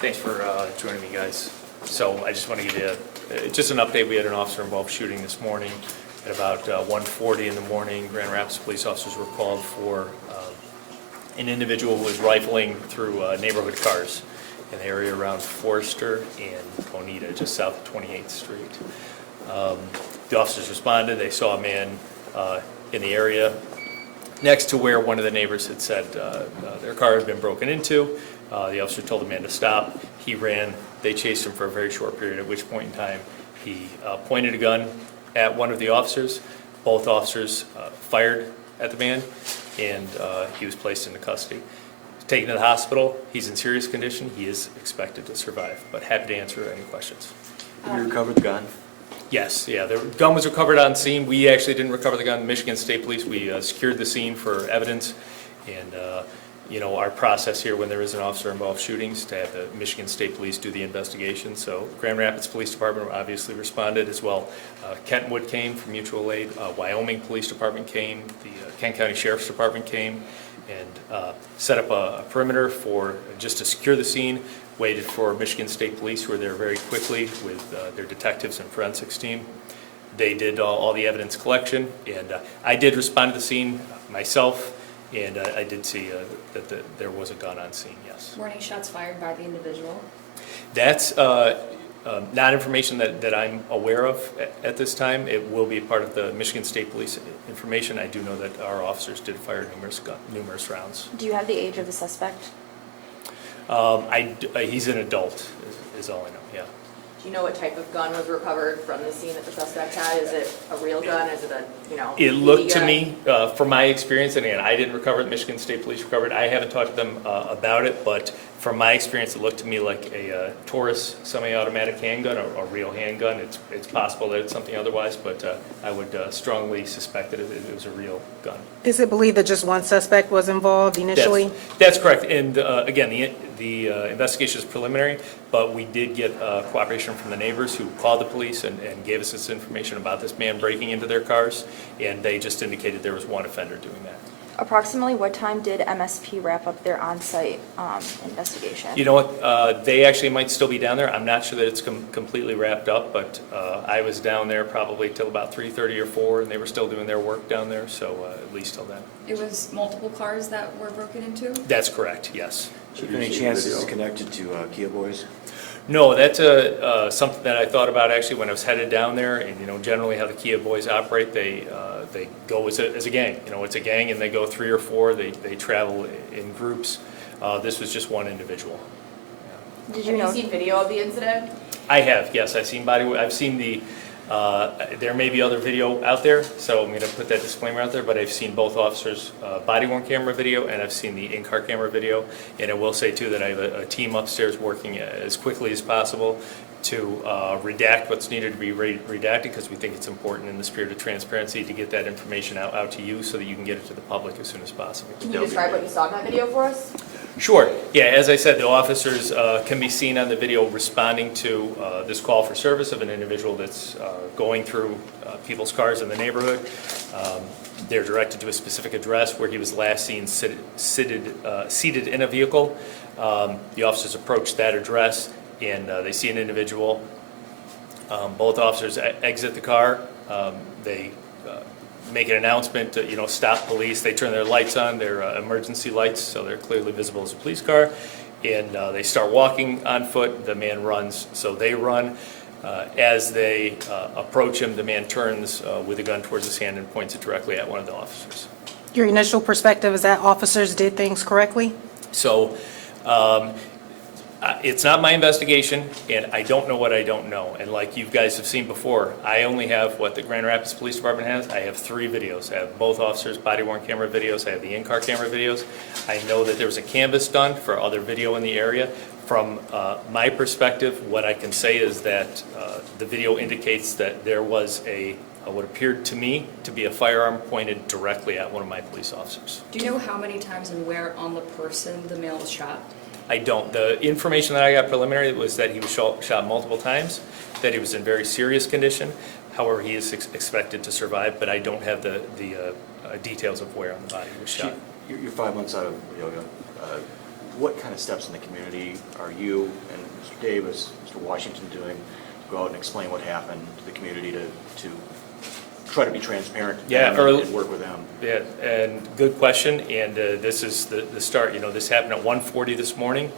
Thanks for joining me, guys. So I just want to give you just an update. We had an officer-involved shooting this morning at about 1:40 in the morning. Grand Rapids police officers were called for an individual who was rifling through neighborhood cars in the area around Forester and Bonita, just south of 28th Street. The officers responded. They saw a man in the area next to where one of the neighbors had said their car had been broken into. The officer told the man to stop. He ran. They chased him for a very short period, at which point in time he pointed a gun at one of the officers. Both officers fired at the man, and he was placed into custody. Taken to the hospital. He's in serious condition. He is expected to survive, but happy to answer any questions. Have you recovered the gun? Yes, yeah, the gun was recovered on scene. We actually didn't recover the gun. Michigan State Police, we secured the scene for evidence, and you know, our process here when there is an officer-involved shootings to have the Michigan State Police do the investigation. So Grand Rapids Police Department obviously responded as well. Kentwood came from mutual aid. Wyoming Police Department came. The Kent County Sheriff's Department came and set up a perimeter for just to secure the scene. Waited for Michigan State Police, who were there very quickly with their detectives and forensics team. They did all the evidence collection, and I did respond to the scene myself, and I did see that there was a gun on scene, yes. Were any shots fired by the individual? That's not information that I'm aware of at this time. It will be part of the Michigan State Police information. I do know that our officers did fire numerous rounds. Do you have the age of the suspect? He's an adult, is all I know, yeah. Do you know what type of gun was recovered from the scene that the suspect had? Is it a real gun? Is it a, It looked to me, from my experience, and again, I didn't recover it, Michigan State Police recovered. I haven't talked to them about it, but from my experience, it looked to me like a Taurus semi-automatic handgun, or a real handgun. It's possible that it's something otherwise, but I would strongly suspect that it was a real gun. Is it believed that just one suspect was involved initially? That's correct, and again, the investigation is preliminary, but we did get cooperation from the neighbors who called the police and gave us this information about this man breaking into their cars, and they just indicated there was one offender doing that. Approximately what time did MSP wrap up their on-site investigation? You know what, they actually might still be down there. I'm not sure that it's completely wrapped up, but I was down there probably till about 3:30 or 4, and they were still doing their work down there, so at least till then. It was multiple cars that were broken into? That's correct, yes. Chief, any chance this is connected to Kia Boys? No, that's something that I thought about actually when I was headed down there, and generally how the Kia Boys operate, they go as a gang. It's a gang, and they go 3 or 4. They travel in groups. This was just one individual. Did have you know? you seen video of the incident? I have, yes. I've seen I've seen the. There may be other video out there, so I'm going to put that disclaimer out there. But I've seen both officers' body-worn camera video, and I've seen the in-car camera video. And I will say too that I have a team upstairs working as quickly as possible to redact what's needed to be redacted, because we think it's important in the spirit of transparency to get that information out to you so that you can get it to the public as soon as possible. Can you describe what you saw in that video for us? Sure. Yeah, as I said, the officers can be seen on the video responding to this call for service of an individual that's going through people's cars in the neighborhood. They're directed to a specific address where he was last seen seated in a vehicle. The officers approach that address, and they see an individual. Both officers exit the car. They make an announcement to stop police. They turn their lights on, their emergency lights, so they're clearly visible as a police car, and they start walking on foot. The man runs, so they run. As they approach him, the man turns with a gun towards his hand and points it directly at one of the officers. Your initial perspective is that officers did things correctly? So it's not my investigation, and I don't know what I don't know. And like you guys have seen before, I only have what the Grand Rapids Police Department has. I have 3 videos. I have both officers' body-worn camera videos. I have the in-car camera videos. I know that there was a canvass done for other video in the area. From my perspective, what I can say is that the video indicates that there was what appeared to me to be a firearm pointed directly at one of my police officers. Do you know how many times and where on the person the male was shot? I don't. The information that I got preliminary was that he was shot multiple times, that he was in very serious condition. However, he is expected to survive, but I don't have the details of where on the body he was shot. Chief, you're 5 months out of yoga. what kind of steps in the community are you and Mr. Davis, Mr. Washington doing to go out and explain what happened to the community to try to be transparent and work with them? Yeah, and good question, and this is the start. This happened at 1:40 this morning,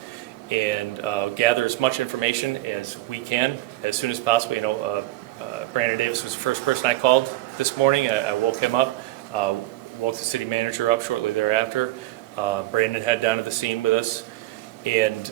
and gather as much information as we can as soon as possible. Brandon Davis was the first person I called this morning. I woke him up, woke the city manager up shortly thereafter. Brandon head down to the scene with us, and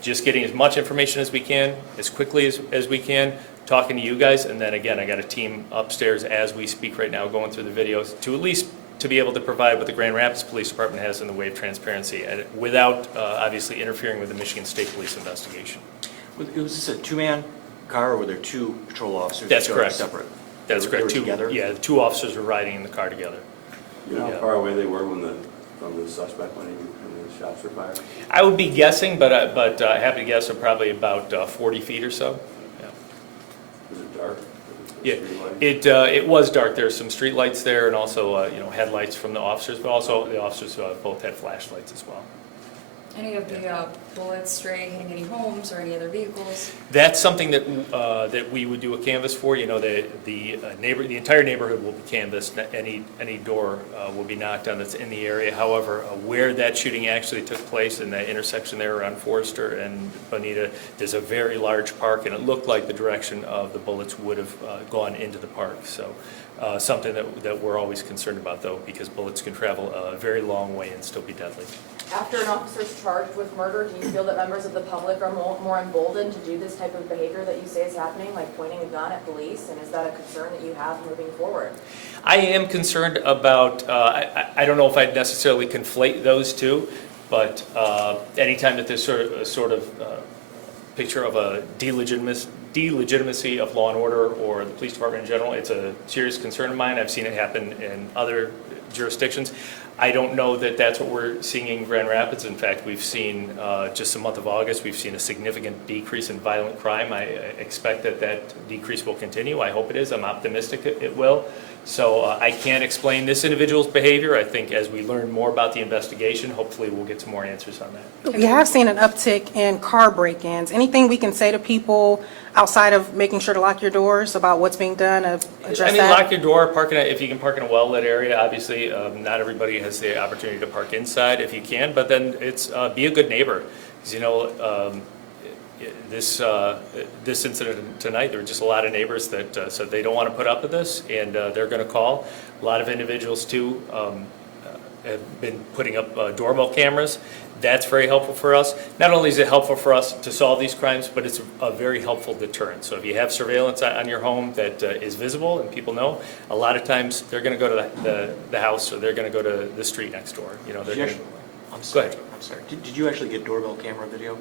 just getting as much information as we can, as quickly as we can, talking to you guys, and then again, I got a team upstairs as we speak right now going through the videos to at least to be able to provide what the Grand Rapids Police Department has in the way of transparency, and without obviously interfering with the Michigan State Police investigation. Was this a two-man car, or were there two patrol officers? That's correct. Separate? That's They correct. were together? Yeah, the two officers were riding in the car together. You know Yeah. how far away they were from the suspect when the shots were fired? I would be guessing, but I happy to guess, they're probably about 40 feet or so. Yeah. Was it dark? Yeah, Streetlights? it was dark. There's some street lights there, and also headlights from the officers, but also the officers both had flashlights as well. Any of the bullets stray hitting any homes or any other vehicles? That's something that we would do a canvass for. The entire neighborhood will be canvassed. Any door will be knocked on that's in the area. However, where that shooting actually took place in that intersection there around Forrester and Bonita, there's a very large park, and it looked like the direction of the bullets would have gone into the park. So something that we're always concerned about, though, because bullets can travel a very long way and still be deadly. After an officer is charged with murder, do you feel that members of the public are more emboldened to do this type of behavior that you say is happening, like pointing a gun at police? And is that a concern that you have moving forward? I am concerned about, I don't know if I'd necessarily conflate those two, but anytime that there's sort of picture of a delegitimacy of law and order or the police department in general, it's a serious concern of mine. I've seen it happen in other jurisdictions. I don't know that that's what we're seeing in Grand Rapids. In fact, we've seen, just the month of August, we've seen a significant decrease in violent crime. I expect that decrease will continue. I hope it is. I'm optimistic it will. So I can't explain this individual's behavior. I think as we learn more about the investigation, hopefully we'll get some more answers on that. We have seen an uptick in car break-ins. Anything we can say to people outside of making sure to lock your doors about what's being done to address I mean, that? lock your door, if you can park in a well-lit area. Obviously, not everybody has the opportunity to park inside if you can, but then it's be a good neighbor. Because, this incident tonight, there were just a lot of neighbors that said they don't want to put up with this, and they're going to call. A lot of individuals, too, have been putting up doorbell cameras. That's very helpful for us. Not only is it helpful for us to solve these crimes, but it's a very helpful deterrent. So if you have surveillance on your home that is visible and people know, a lot of times they're going to go to the house, or they're going to go to the street next door. They're going to. Go ahead. I'm sorry. Did you actually get doorbell camera video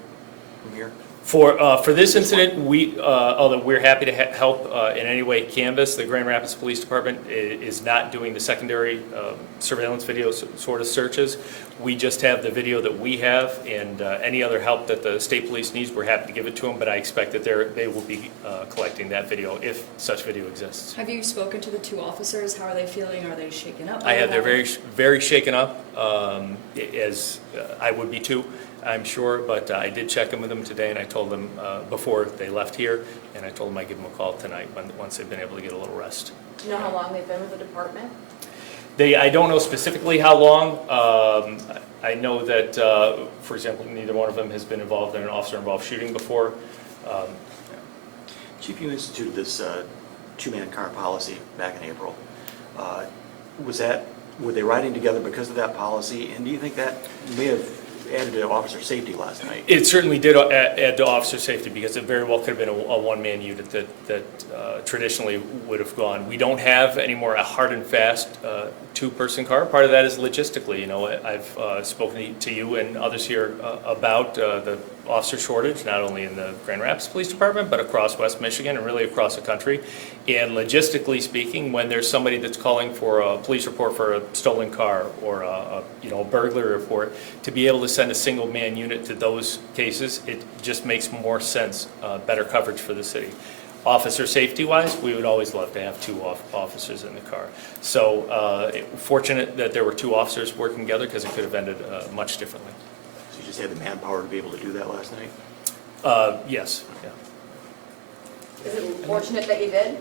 from here? For this incident, although we're happy to help in any way canvass, the Grand Rapids Police Department is not doing the secondary surveillance video sort of searches. We just have the video that we have, and any other help that the state police needs, we're happy to give it to them, but I expect that they will be collecting that video if such video exists. Have you spoken to the two officers? How are they feeling? Are they shaken up? I have. They're very shaken up, as I would be too, I'm sure, but I did check in with them today, and I told them before they left here, and I told them I'd give them a call tonight once they've been able to get a little rest. Do you know how long they've been with the department? I don't know specifically how long. I know that, for example, neither one of them has been involved in an officer-involved shooting before. Chief, you instituted this two-man car policy back in April. Were they riding together because of that policy? And do you think that may have added to officer safety last night? It certainly did add to officer safety, because it very well could have been a one-man unit that traditionally would have gone. We don't have anymore a hard and fast two-person car. Part of that is logistically. I've spoken to you and others here about the officer shortage, not only in the Grand Rapids Police Department, but across West Michigan and really across the country. And logistically speaking, when there's somebody that's calling for a police report for a stolen car or a burglary report, to be able to send a single man unit to those cases, it just makes more sense, better coverage for the city. Officer safety wise, we would always love to have two officers in the car. So fortunate that there were two officers working together, because it could have ended much differently. So you just had the manpower to be able to do that last night? Yes, yeah. Is it fortunate that you did?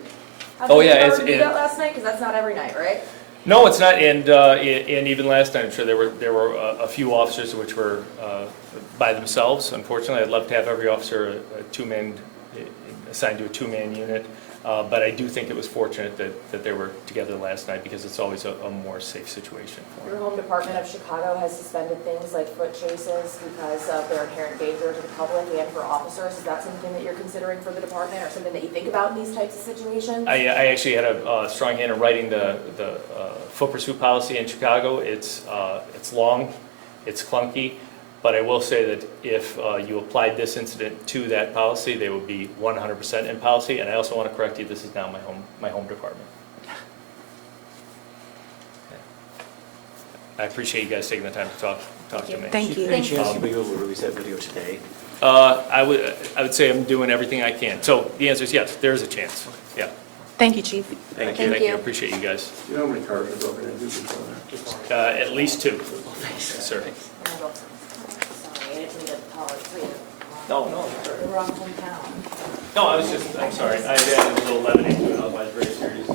have Oh, the yeah, power it's- to do that last night? Because that's not every night, right? No, it's not, and even last night, I'm sure there were a few officers which were by themselves, unfortunately. I'd love to have every officer assigned to a two-man unit, but I do think it was fortunate that they were together last night, because it's always a more safe situation for Your them. home department of Chicago has suspended things like foot chases because of their inherent danger to the public and for officers. Is that something that you're considering for the department, or something that you think about in these types of situations? I actually had a strong hand in writing the foot pursuit policy in Chicago. It's long, it's clunky, but I will say that if you applied this incident to that policy, they would be 100% in policy. And I also want to correct you, this is now my home department. I appreciate you guys taking the time to talk to me. Thank you. Any chance you'll be able to release that video today? I would say I'm doing everything I can. So the answer is yes, there is a chance. Yeah. Thank you, Chief. Thank Thank you. you. Appreciate you guys. Do you know how many cars are broken into before that? At least two. Yes, sir. Sorry, I didn't mean to apologize. No, The wrong hometown. No, I'm sorry. I added a little levity to it, otherwise very serious.